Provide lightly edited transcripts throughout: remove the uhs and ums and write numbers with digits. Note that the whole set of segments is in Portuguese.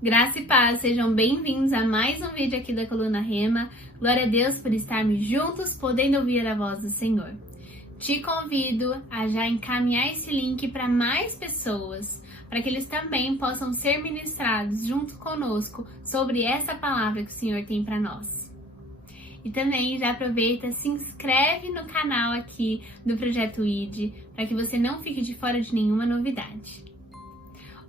Graça e paz, sejam bem-vindos a mais um vídeo aqui da Coluna Rema. Glória a Deus por estarmos juntos, podendo ouvir a voz do Senhor. Te convido a já encaminhar esse link para mais pessoas, para que eles também possam ser ministrados junto conosco sobre essa palavra que o Senhor tem para nós. E também já aproveita, se inscreve no canal aqui do Projeto ID, para que você não fique de fora de nenhuma novidade.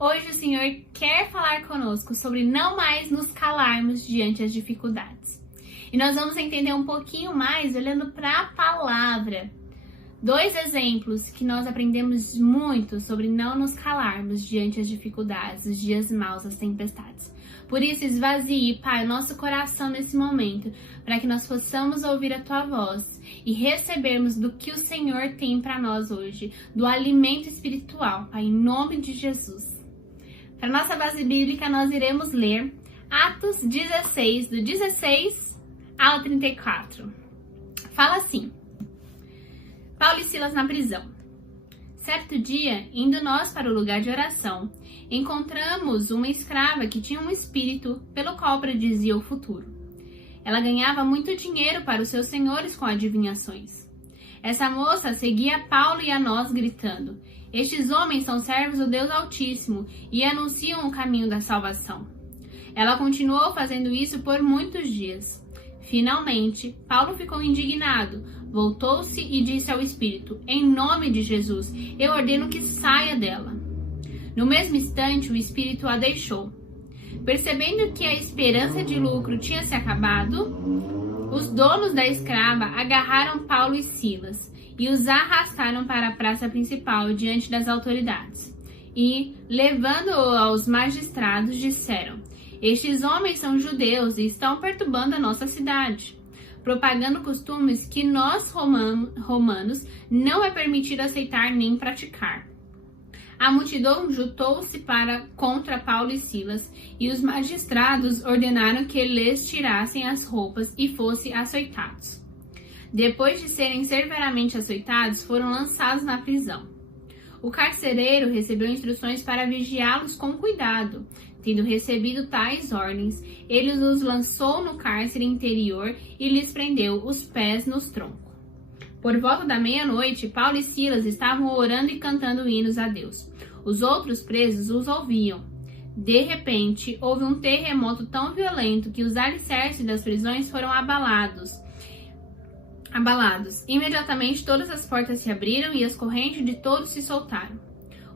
Hoje o Senhor quer falar conosco sobre não mais nos calarmos diante das dificuldades. E nós vamos entender um pouquinho mais olhando para a palavra. 2 exemplos que nós aprendemos muito sobre não nos calarmos diante das dificuldades, os dias maus, as tempestades. Por isso, esvazie, Pai, o nosso coração nesse momento, para que nós possamos ouvir a Tua voz e recebermos do que o Senhor tem para nós hoje, do alimento espiritual, Pai, em nome de Jesus. Para nossa base bíblica, nós iremos ler Atos 16, do 16 ao 34. Fala assim: Paulo e Silas na prisão. Certo dia, indo nós para o lugar de oração, encontramos uma escrava que tinha um espírito pelo qual predizia o futuro. Ela ganhava muito dinheiro para os seus senhores com adivinhações. Essa moça seguia Paulo e a nós gritando: Estes homens são servos do Deus Altíssimo e anunciam o caminho da salvação. Ela continuou fazendo isso por muitos dias. Finalmente, Paulo ficou indignado, voltou-se e disse ao espírito: Em nome de Jesus, eu ordeno que saia dela. No mesmo instante, o espírito a deixou. Percebendo que a esperança de lucro tinha se acabado, os donos da escrava agarraram Paulo e Silas e os arrastaram para a praça principal diante das autoridades. E, levando-o aos magistrados, disseram: Estes homens são judeus e estão perturbando a nossa cidade, propagando costumes que nós romanos não é permitido aceitar nem praticar. A multidão juntou-se contra Paulo e Silas, e os magistrados ordenaram que lhes tirassem as roupas e fossem açoitados. Depois de serem severamente açoitados, foram lançados na prisão. O carcereiro recebeu instruções para vigiá-los com cuidado. Tendo recebido tais ordens, ele os lançou no cárcere interior e lhes prendeu os pés nos troncos. Por volta da meia-noite, Paulo e Silas estavam orando e cantando hinos a Deus. Os outros presos os ouviam. De repente, houve um terremoto tão violento que os alicerces das prisões foram abalados. Imediatamente todas as portas se abriram e as correntes de todos se soltaram.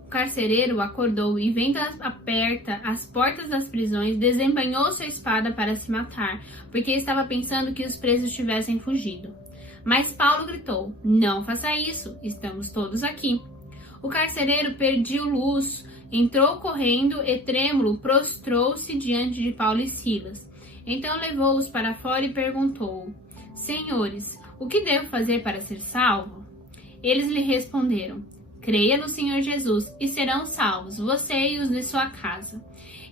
O carcereiro acordou e, vendo aperta as portas das prisões, desembanhou sua espada para se matar, porque estava pensando que os presos tivessem fugido. Mas Paulo gritou: Não faça isso, estamos todos aqui. O carcereiro perdeu luz, entrou correndo e trêmulo prostrou-se diante de Paulo e Silas. Então levou-os para fora e perguntou: Senhores, o que devo fazer para ser salvo? Eles lhe responderam: Creia no Senhor Jesus e serão salvos, você e os de sua casa.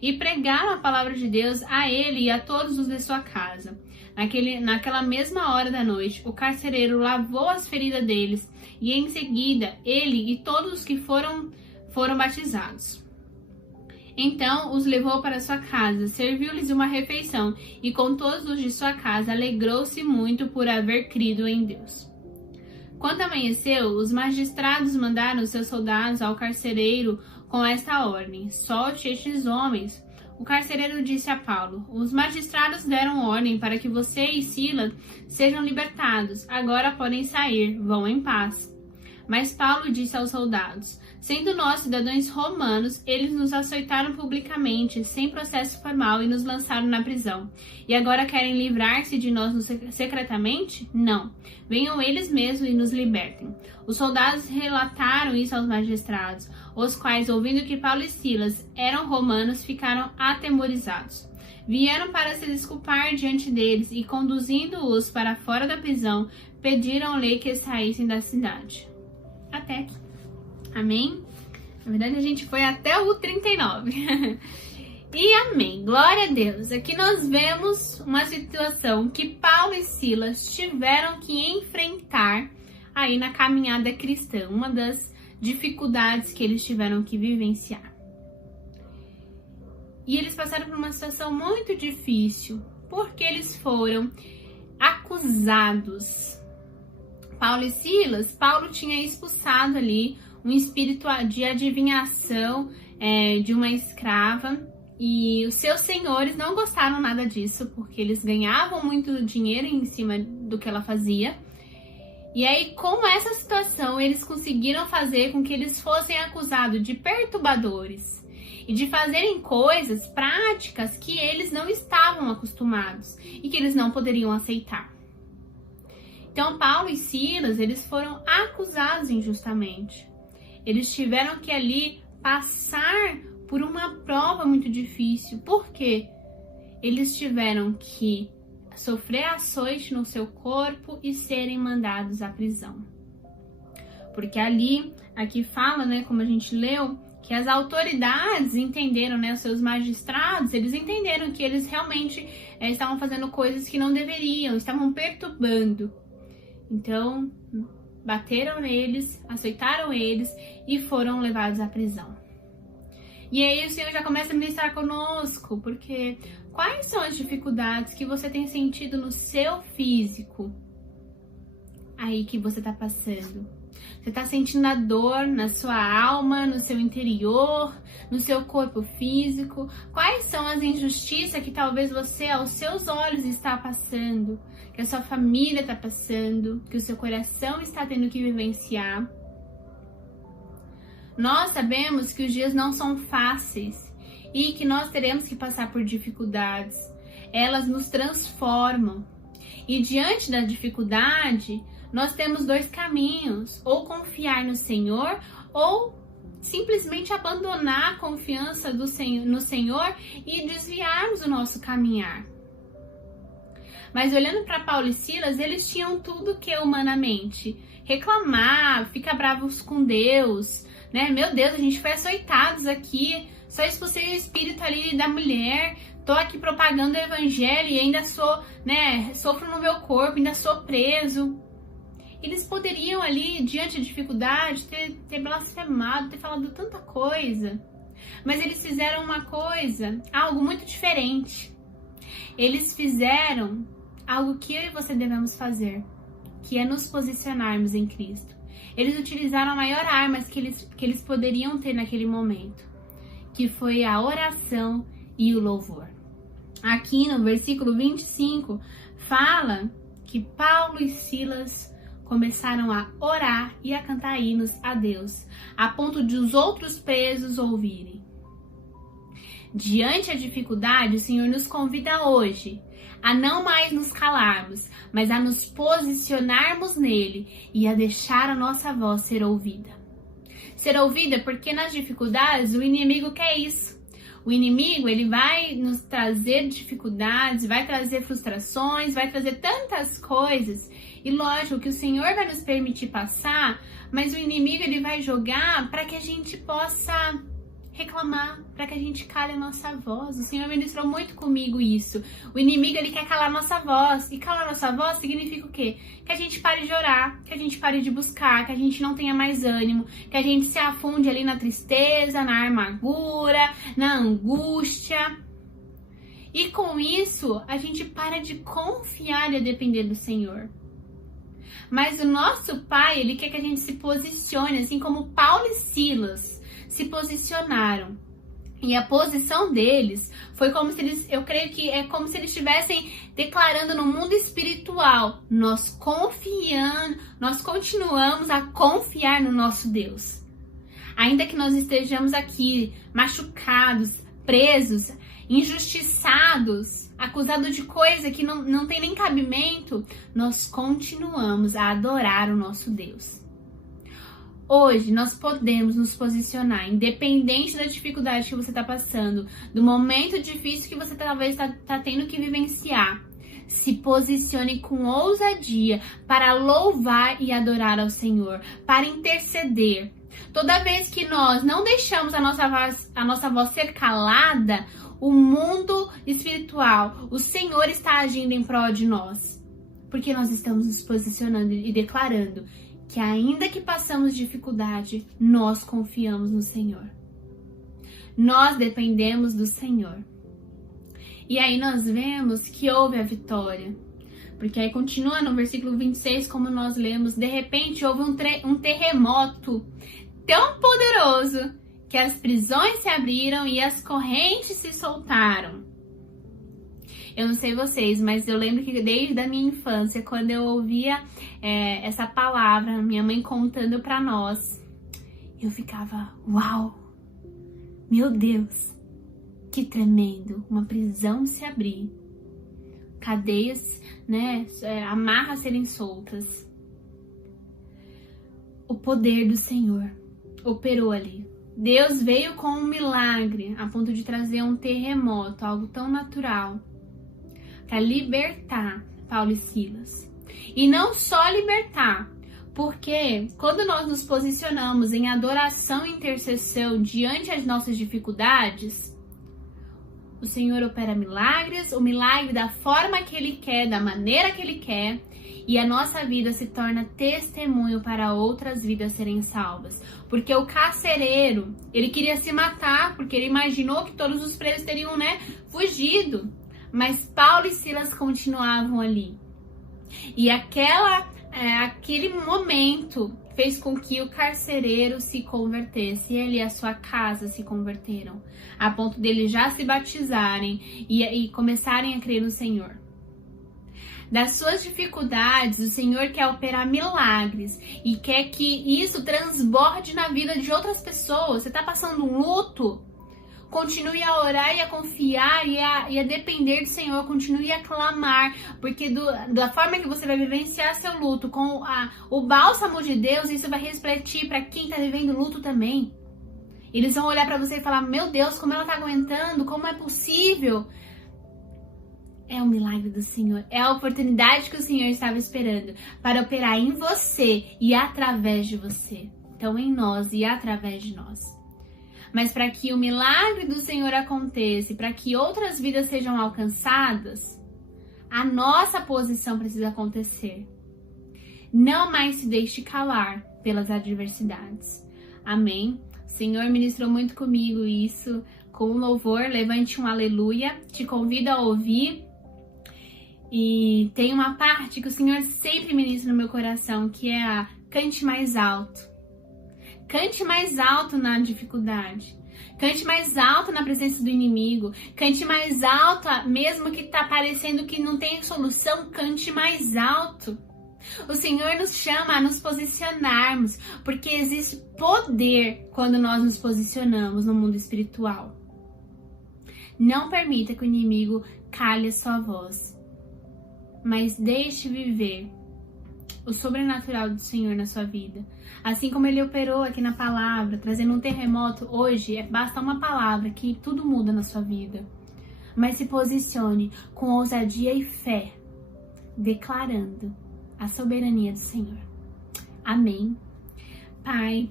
E pregaram a palavra de Deus a ele e a todos os de sua casa. Naquela mesma hora da noite, o carcereiro lavou as feridas deles e em seguida ele e todos os que foram batizados. Então os levou para sua casa, serviu-lhes uma refeição e com todos os de sua casa alegrou-se muito por haver crido em Deus. Quando amanheceu, os magistrados mandaram seus soldados ao carcereiro com esta ordem: Solte estes homens. O carcereiro disse a Paulo: Os magistrados deram ordem para que você e Silas sejam libertados. Agora podem sair, vão em paz. Mas Paulo disse aos soldados: Sendo nós cidadãos romanos, eles nos açoitaram publicamente, sem processo formal, e nos lançaram na prisão. E agora querem livrar-se de nós secretamente? Não. Venham eles mesmos e nos libertem. Os soldados relataram isso aos magistrados, os quais, ouvindo que Paulo e Silas eram romanos, ficaram atemorizados. Vieram para se desculpar diante deles e, conduzindo-os para fora da prisão, pediram-lhe que saíssem da cidade. Até aqui. Amém? Na verdade, a gente foi até o 39. E amém. Glória a Deus. Aqui nós vemos uma situação que Paulo e Silas tiveram que enfrentar aí na caminhada cristã. Uma das dificuldades que eles tiveram que vivenciar. e eles passaram por uma situação muito difícil, porque eles foram acusados. Paulo e Silas, Paulo tinha expulsado ali um espírito de adivinhação de uma escrava, e os seus senhores não gostaram nada disso, porque eles ganhavam muito dinheiro em cima do que ela fazia. E aí, com essa situação, eles conseguiram fazer com que eles fossem acusados de perturbadores e de fazerem coisas, práticas que eles não estavam acostumados e que eles não poderiam aceitar. Então, Paulo e Silas, eles foram acusados injustamente. Eles tiveram que ali passar por uma prova muito difícil. Por quê? Eles tiveram que sofrer açoite no seu corpo e serem mandados à prisão. Porque aqui fala, né, como a gente leu, que as autoridades entenderam, né, os seus magistrados, eles entenderam que eles realmente estavam fazendo coisas que não deveriam, estavam perturbando. Então, bateram neles, açoitaram eles e foram levados à prisão. E aí o Senhor já começa a ministrar conosco, porque quais são as dificuldades que você tem sentido no seu físico aí que você está passando? Você está sentindo a dor na sua alma, no seu interior, no seu corpo físico? Quais são as injustiças que talvez você, aos seus olhos, está passando? Que a sua família está passando? Que o seu coração está tendo que vivenciar? Nós sabemos que os dias não são fáceis e que nós teremos que passar por dificuldades. Elas nos transformam. E diante da dificuldade, nós temos dois caminhos: ou confiar no Senhor, ou simplesmente abandonar a confiança no Senhor e desviarmos o nosso caminhar. Mas olhando para Paulo e Silas, eles tinham tudo que humanamente reclamar, ficar bravos com Deus, né? Meu Deus, a gente foi açoitados aqui, só expulsei o espírito ali da mulher, tô aqui propagando o evangelho e ainda sou, né, sofro no meu corpo, ainda sou preso. Eles poderiam ali, diante da dificuldade, ter blasfemado, ter falado tanta coisa. Mas eles fizeram uma coisa, algo muito diferente. Eles fizeram algo que eu e você devemos fazer, que é nos posicionarmos em Cristo. Eles utilizaram a maior arma que eles poderiam ter naquele momento, que foi a oração e o louvor. Aqui no versículo 25, fala que Paulo e Silas começaram a orar e a cantar hinos a Deus, a ponto de os outros presos ouvirem. Diante da dificuldade, o Senhor nos convida hoje a não mais nos calarmos, mas a nos posicionarmos nele e a deixar a nossa voz ser ouvida. Ser ouvida porque nas dificuldades o inimigo quer isso. O inimigo, ele vai nos trazer dificuldades, vai trazer frustrações, vai trazer tantas coisas. E lógico que o Senhor vai nos permitir passar, mas o inimigo, ele vai jogar para que a gente possa reclamar, para que a gente cale a nossa voz. O Senhor ministrou muito comigo isso. O inimigo, ele quer calar a nossa voz. E calar a nossa voz significa o quê? Que a gente pare de orar, que a gente pare de buscar, que a gente não tenha mais ânimo, que a gente se afunde ali na tristeza, na amargura, na angústia. E com isso, a gente para de confiar e depender do Senhor. Mas o nosso Pai, ele quer que a gente se posicione, assim como Paulo e Silas se posicionaram. E a posição deles foi como se eles, eu creio que é como se eles estivessem declarando no mundo espiritual: nós continuamos a confiar no nosso Deus. Ainda que nós estejamos aqui machucados, presos, injustiçados, acusados de coisa que não tem nem cabimento, nós continuamos a adorar o nosso Deus. Hoje nós podemos nos posicionar, independente da dificuldade que você está passando, do momento difícil que você talvez está tendo que vivenciar. Se posicione com ousadia para louvar e adorar ao Senhor, para interceder. Toda vez que nós não deixamos a nossa voz ser calada, o mundo espiritual, o Senhor está agindo em prol de nós. Porque nós estamos nos posicionando e declarando que ainda que passamos dificuldade, nós confiamos no Senhor. nós dependemos do Senhor. E aí nós vemos que houve a vitória. Porque aí continua no versículo 26, como nós lemos, de repente houve um terremoto tão poderoso que as prisões se abriram e as correntes se soltaram. Eu não sei vocês, mas eu lembro que desde a minha infância, quando eu ouvia essa palavra, minha mãe contando para nós, eu ficava, uau, meu Deus, que tremendo, uma prisão se abrir, cadeias, né, amarras serem soltas. O poder do Senhor operou ali. Deus veio com um milagre a ponto de trazer um terremoto, algo tão natural, para libertar Paulo e Silas. E não só libertar, porque quando nós nos posicionamos em adoração e intercessão diante das nossas dificuldades, o Senhor opera milagres, o milagre da forma que Ele quer, da maneira que Ele quer, e a nossa vida se torna testemunho para outras vidas serem salvas. Porque o carcereiro, ele queria se matar, porque ele imaginou que todos os presos teriam, fugido. Mas Paulo e Silas continuavam ali. E aquele momento fez com que o carcereiro se convertesse. Ele e a sua casa se converteram, a ponto deles já se batizarem e começarem a crer no Senhor. Das suas dificuldades, o Senhor quer operar milagres e quer que isso transborde na vida de outras pessoas. Você está passando um luto? Continue a orar e a confiar e a depender do Senhor, continue a clamar, porque da forma que você vai vivenciar seu luto, com o bálsamo de Deus, isso vai refletir para quem está vivendo luto também. Eles vão olhar para você e falar, meu Deus, como ela está aguentando, como é possível? É o milagre do Senhor, é a oportunidade que o Senhor estava esperando para operar em você e através de você. Então, em nós e através de nós. Mas para que o milagre do Senhor aconteça, para que outras vidas sejam alcançadas, a nossa posição precisa acontecer. Não mais se deixe calar pelas adversidades. Amém? O Senhor ministrou muito comigo isso, com o louvor, levante um aleluia. Te convido a ouvir. E tem uma parte que o Senhor sempre ministra no meu coração, que é a cante mais alto. Cante mais alto na dificuldade. Cante mais alto na presença do inimigo. Cante mais alto, mesmo que tá parecendo que não tem solução, cante mais alto. O Senhor nos chama a nos posicionarmos, porque existe poder quando nós nos posicionamos no mundo espiritual. Não permita que o inimigo cale a sua voz, mas deixe viver o sobrenatural do Senhor na sua vida. Assim como Ele operou aqui na palavra, trazendo um terremoto, hoje basta uma palavra que tudo muda na sua vida. Mas se posicione com ousadia e fé, declarando a soberania do Senhor. Amém. Pai,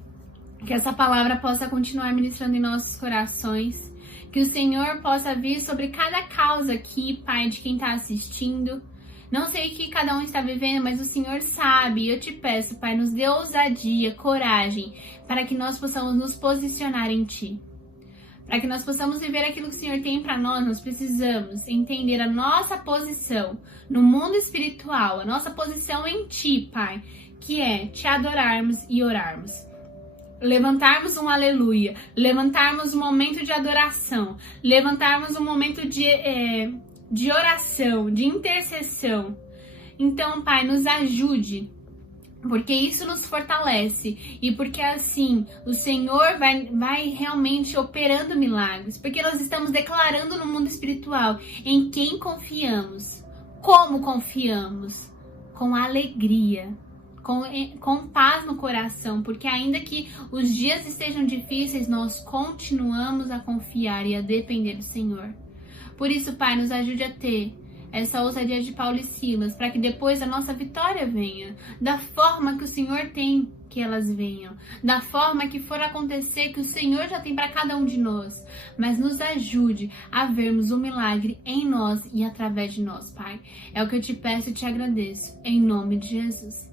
que essa palavra possa continuar ministrando em nossos corações, que o Senhor possa vir sobre cada causa aqui, Pai, de quem está assistindo. Não sei o que cada um está vivendo, mas o Senhor sabe. Eu te peço, Pai, nos dê ousadia, coragem, para que nós possamos nos posicionar em Ti. Para que nós possamos viver aquilo que o Senhor tem para nós precisamos entender a nossa posição no mundo espiritual, a nossa posição em Ti, Pai, que é Te adorarmos e orarmos. Levantarmos um aleluia, levantarmos um momento de adoração, levantarmos um momento de oração, de intercessão. Então, Pai, nos ajude, porque isso nos fortalece e porque assim o Senhor vai realmente operando milagres, porque nós estamos declarando no mundo espiritual em quem confiamos, como confiamos, com alegria, com paz no coração, porque ainda que os dias estejam difíceis, nós continuamos a confiar e a depender do Senhor. Por isso, Pai, nos ajude a ter essa ousadia de Paulo e Silas, para que depois a nossa vitória venha, da forma que o Senhor tem que elas venham, da forma que for acontecer, que o Senhor já tem para cada um de nós, mas nos ajude a vermos o milagre em nós e através de nós, Pai. É o que eu te peço e te agradeço, em nome de Jesus.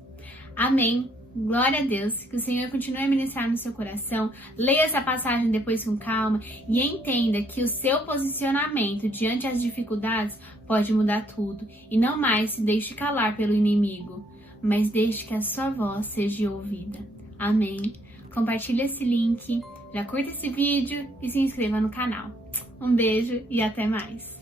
Amém. Glória a Deus, que o Senhor continue a ministrar no seu coração. Leia essa passagem depois com calma e entenda que o seu posicionamento diante das dificuldades pode mudar tudo. E não mais se deixe calar pelo inimigo, mas deixe que a sua voz seja ouvida. Amém. Compartilhe esse link, já curta esse vídeo e se inscreva no canal. Um beijo e até mais.